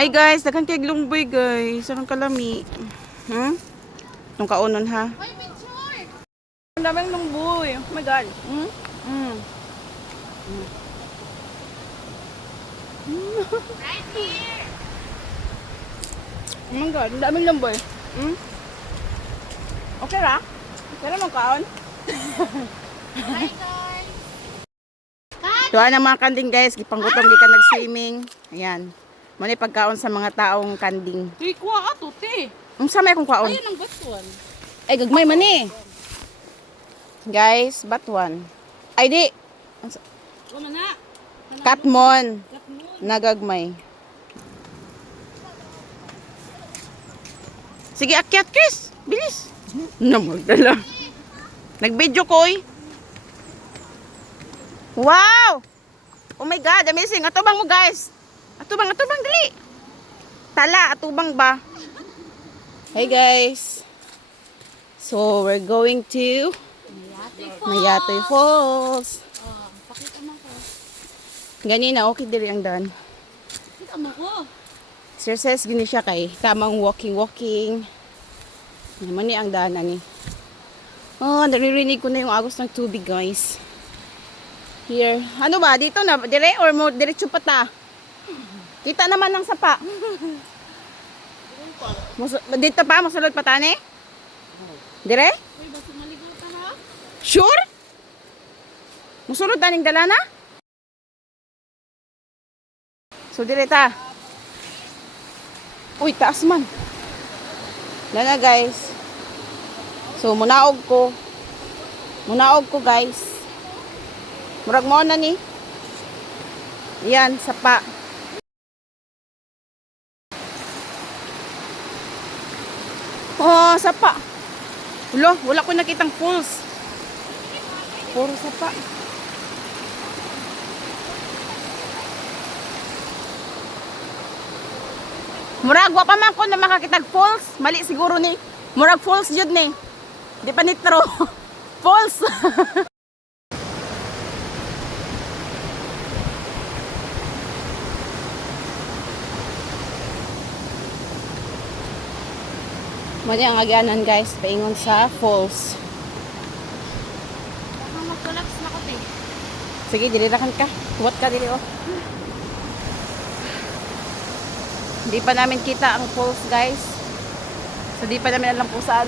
Hi guys, daghang kay glungboy guys. Sarang kalami. Nung kaunon ha. Ang daming lungboy. Oh my god. Right here. Oh my god, ang daming lungboy. Okay ra? Pero mong kaon? Hi guys. Doon ang mga kanding guys, gipanggutom gikan nag-swimming. Ayan. Muna pagkaon sa mga taong kanding. Uy, kuha ato, te. Unsa may akong kaon? Ayun ang batuan. Ay gagmay man eh. Guys, batuan. Ay di. Wala na. Katmon. Nagagmay. Sige, akyat Chris. Bilis. Namagdala. Nag-video ko eh. Wow! Oh my God, amazing. Atubang mo guys. Atubang, dali. Tala, atubang ba? Hey guys. So, we're going to Mayatoy Falls. Oh, pakita mo ko. Ganina, okay diri ang daan. Pakita mo ko. Exercise gini siya kay kamang walking. Naman ni ang daan ani. Oh, naririnig ko na yung agos ng tubig, guys. Here. Ano ba? Dito na? Dire or mo diretso pa ta? Kita naman ng sapa. Dito pa? Masulod pa tani? Dire? Uy, basta maligo ta ha? Sure? Musulod taning dala na? So, dire ta. Uy, taas man. Lana, guys. So, munaog ko. Guys. Murag mo na ni. Yan, sapa. Oh, sapa. Wala ko nakitang falls. Puro sapa. Murag wa pa man ko na makakitag falls. Mali siguro ni. Murag falls jud ni. Di pa nitro. Falls. Mali ang agyanan guys, paingon sa falls. Baka mag-relax na ko, te. Sige, dilirakan ka. Huwat ka dili oh. Hindi pa namin kita ang falls guys. So di pa namin alam kung saan.